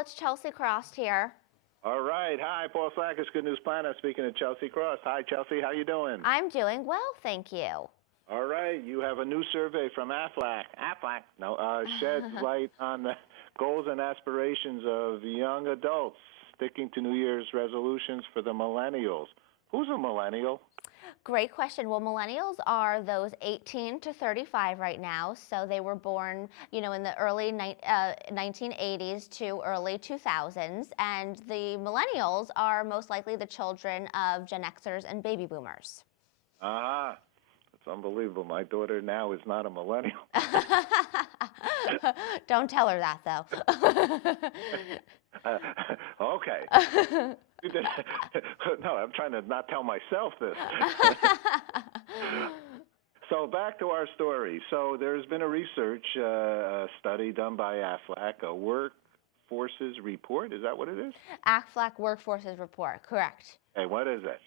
it's Chelsea Cross here. All right. Hi, Paul Slackers, Good News Planet, speaking to Chelsea Cross. Hi, Chelsea. How you doing? I'm doing well, thank you. All right. You have a new survey from AFLAC. Sheds light on the goals and aspirations of young adults sticking to New Year's resolutions for the millennials. Who's a millennial? Great question. Well, millennials are those 18 to 35 right now. So they were born, in the early 1980s to early 2000s. And the millennials are most likely the children of Gen Xers and baby boomers. Ah, that's unbelievable. My daughter now is not a millennial. Don't tell her that, though. Okay. No, I'm trying to not tell myself this. So back to our story. So there's been a research study done by AFLAC, a workforces report. Is that what it is? AFLAC Workforces Report, correct. Hey, what is it?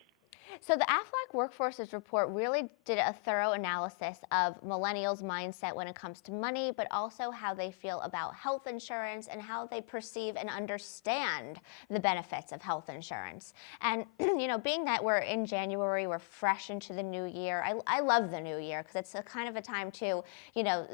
So the AFLAC Workforces Report really did a thorough analysis of millennials' mindset when it comes to money, but also how they feel about health insurance and how they perceive and understand the benefits of health insurance. And, being that we're in January, we're fresh into the new year. I love the new year because it's a kind of a time to,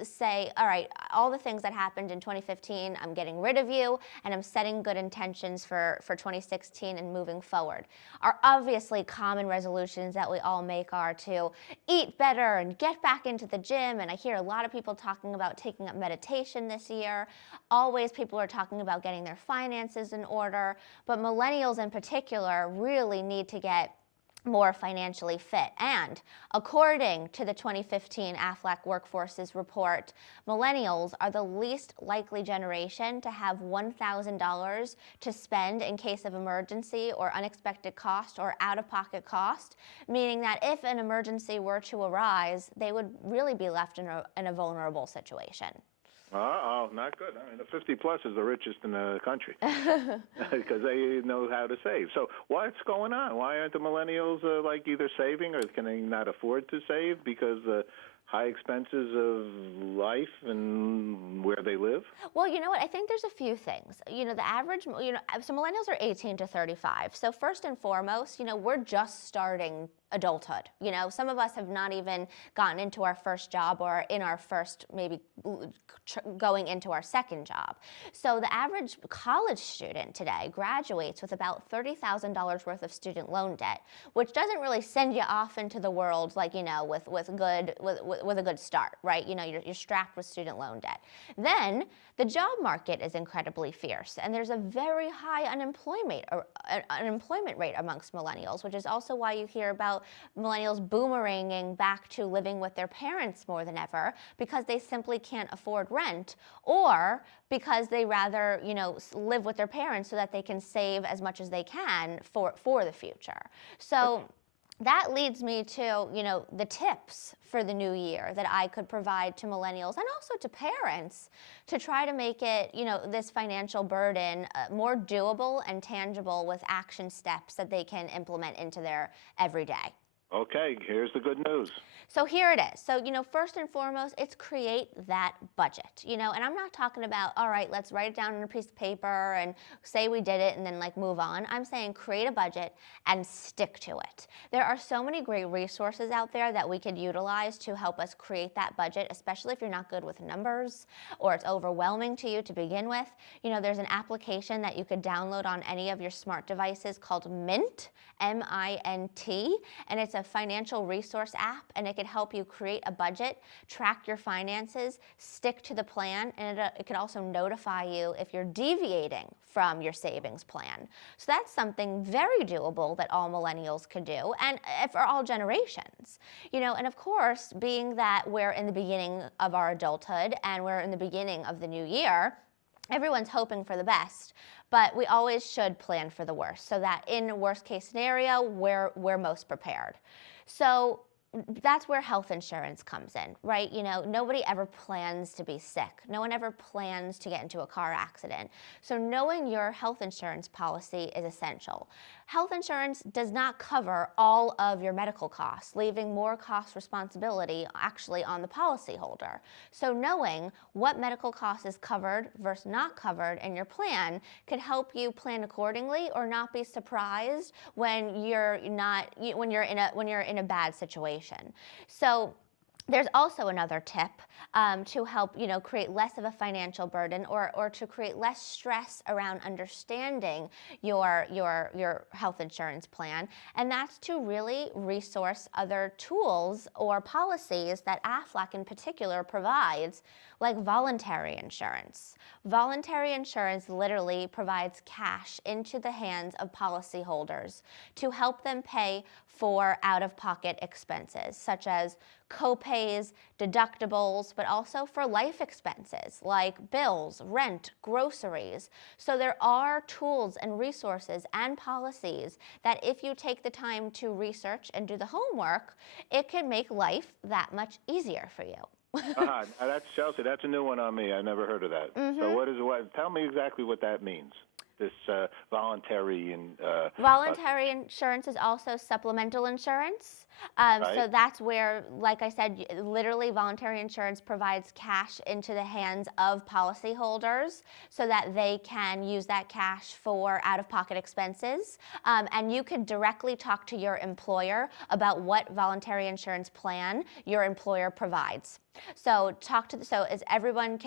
say, all right, all the things that happened in 2015, I'm getting rid of you, and I'm setting good intentions for 2016 and moving forward. Our obviously common resolutions that we all make are to eat better and get back into the gym. And I hear a lot of people talking about taking up meditation this year. Always people are talking about getting their finances in order. But millennials in particular really need to get more financially fit. And according to the 2015 AFLAC Workforces Report, millennials are the least likely generation to have $1,000 to spend in case of emergency or unexpected cost or out-of-pocket cost, meaning that if an emergency were to arise, they would really be left in a vulnerable situation. Uh-oh, not good. I mean, the 50-plus is the richest in the country because they know how to save. So what's going on? Why aren't the millennials either saving or can they not afford to save because high expenses of life and where they live? Well, you know what? I think there's a few things. The average, so millennials are 18 to 35. So first and foremost, we're just starting adulthood. Some of us have not even gotten into our first job or in our first, maybe going into our second job. So the average college student today graduates with about $30,000 worth of student loan debt, which doesn't really send you off into the world with a good start, right? You're strapped with student loan debt. Then the job market is incredibly fierce, and there's a very high unemployment rate amongst millennials, which is also why you hear about millennials boomeranging back to living with their parents more than ever because they simply can't afford rent, or because they rather, live with their parents so that they can save as much as they can for the future. So that leads me to, the tips for the new year that I could provide to millennials and also to parents to try to make it, this financial burden more doable and tangible with action steps that they can implement into their everyday. Okay, here's the good news. So here it is. So, first and foremost, it's create that budget, and I'm not talking about, all right, let's write it down on a piece of paper and say we did it and then move on. I'm saying create a budget and stick to it. There are so many great resources out there that we could utilize to help us create that budget, especially if you're not good with numbers or it's overwhelming to you to begin with. There's an application that you could download on any of your smart devices called Mint, M-I-N-T, and it's a financial resource app, and it can help you create a budget, track your finances, stick to the plan, and it can also notify you if you're deviating from your savings plan. So that's something very doable that all millennials could do, and for all generations. And of course, being that we're in the beginning of our adulthood and we're in the beginning of the new year, everyone's hoping for the best, but we always should plan for the worst so that in worst case scenario, we're most prepared. So that's where health insurance comes in, right? Nobody ever plans to be sick. No one ever plans to get into a car accident. So knowing your health insurance policy is essential. Health insurance does not cover all of your medical costs, leaving more cost responsibility actually on the policyholder. So knowing what medical cost is covered versus not covered in your plan could help you plan accordingly or not be surprised when you're in a bad situation. So there's also another tip to help create less of a financial burden or to create less stress around understanding your health insurance plan, and that's to really resource other tools or policies that AFLAC in particular provides, like voluntary insurance. Voluntary insurance literally provides cash into the hands of policyholders to help them pay for out-of-pocket expenses, such as co-pays, deductibles, but also for life expenses like bills, rent, groceries. So there are tools and resources and policies that if you take the time to research and do the homework, it can make life that much easier for you. That's Chelsea. That's a new one on me. I never heard of that. Mm-hmm. So tell me exactly what that means. This voluntary voluntary insurance is also supplemental insurance. Right. So that's where, like I said, literally voluntary insurance provides cash into the hands of policyholders so that they can use that cash for out-of-pocket expenses. And you can directly talk to your employer about what voluntary insurance plan your employer provides. So everyone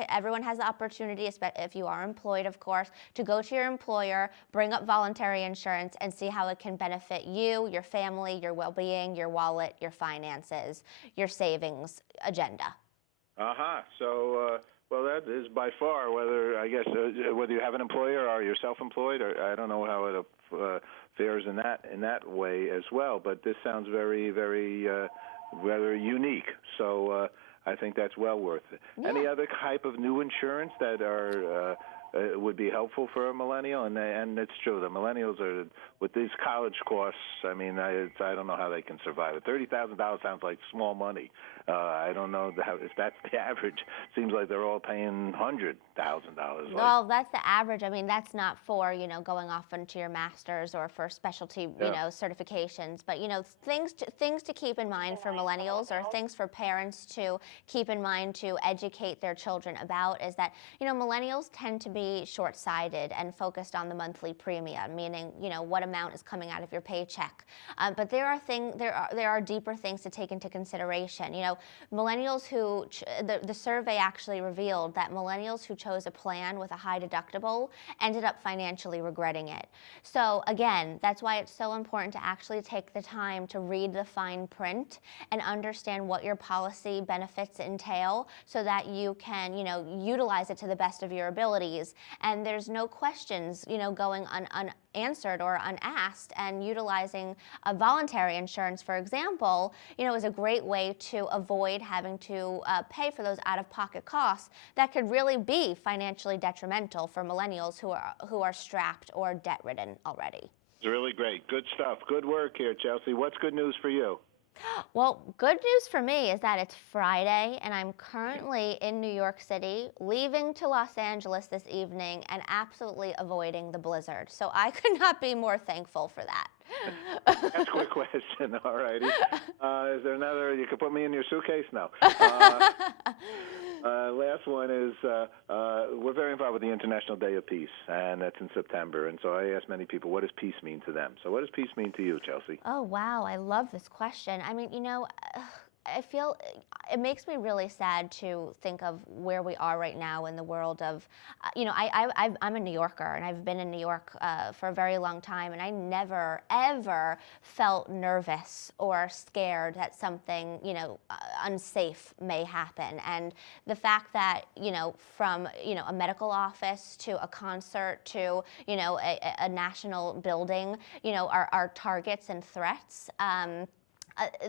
has the opportunity, if you are employed, of course, to go to your employer, bring up voluntary insurance, and see how it can benefit you, your family, your well-being, your wallet, your finances, your savings agenda. So, well, that is by far whether you have an employer or you're self-employed, or I don't know how it fares in that way as well. But this sounds very, very rather unique. So. I think that's well worth it. Yeah. Any other type of new insurance that would be helpful for a millennial? And it's true, the millennials are, with these college costs, I mean, I don't know how they can survive it. $30,000 sounds like small money. I don't know if that's the average. Seems like they're all paying $100,000. Well, that's the average. I mean, that's not for, going off into your master's or for specialty, certifications. But, things to keep in mind for millennials, or things for parents to keep in mind to educate their children about, is that, millennials tend to be short-sighted and focused on the monthly premium, meaning, what amount is coming out of your paycheck. But there are deeper things to take into consideration. Millennials the survey actually revealed that millennials who chose a plan with a high deductible ended up financially regretting it. So again, that's why it's so important to actually take the time to read the fine print and understand what your policy benefits entail so that you can, utilize it to the best of your abilities. And there's no questions, going unanswered or unasked, and utilizing a voluntary insurance, for example, is a great way to avoid having to pay for those out-of-pocket costs that could really be financially detrimental for millennials who are strapped or debt-ridden already. It's really great. Good stuff. Good work here, Chelsea. What's good news for you? Well, good news for me is that it's Friday and I'm currently in New York City, leaving to Los Angeles this evening and absolutely avoiding the blizzard. So I could not be more thankful for that. That's a quick question. All righty. Is there another? You can put me in your suitcase now. Last one is we're very involved with the International Day of Peace, and that's in September. And so I ask many people, what does peace mean to them? So what does peace mean to you, Chelsea? Oh, wow. I love this question. I mean, I feel it makes me really sad to think of where we are right now in the world of, I'm a New Yorker, and I've been in New York for a very long time, and I never, ever felt nervous or scared that something, unsafe may happen. And the fact that, from, a medical office to a concert to, a national building, are targets and threats.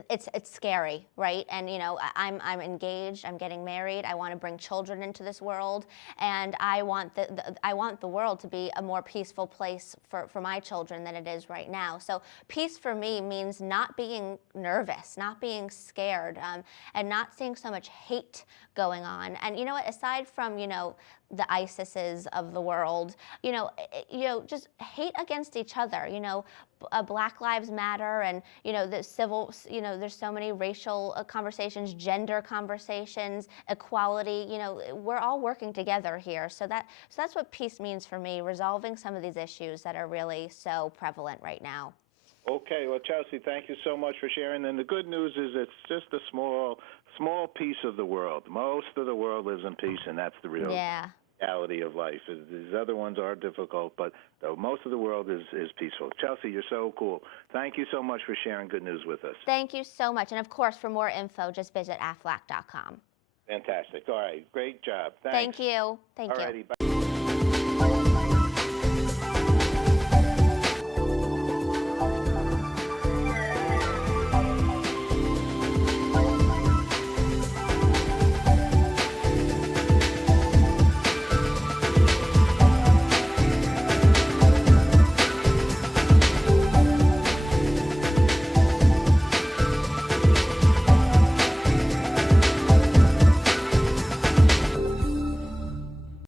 It's scary, right? And I'm engaged. I'm getting married. I want to bring children into this world, and I want the world to be a more peaceful place for my children than it is right now. So peace for me means not being nervous, not being scared, and not seeing so much hate going on. And aside from the ISISes of the world, just hate against each other. Black Lives Matter, and the civil, there's so many racial conversations, gender conversations, equality. We're all working together here. So that's what peace means for me, resolving some of these issues that are really so prevalent right now. Okay, well, Chelsea, thank you so much for sharing. And the good news is it's just a small piece of the world. Most of the world lives in peace, and that's the reality of life. These other ones are difficult, but most of the world is peaceful. Chelsea, you're so cool. Thank you so much for sharing good news with us. Thank you so much. And of course, for more info, just visit aflac.com. Fantastic. All right, great job. Thanks. Thank you. Thank you. All righty, bye.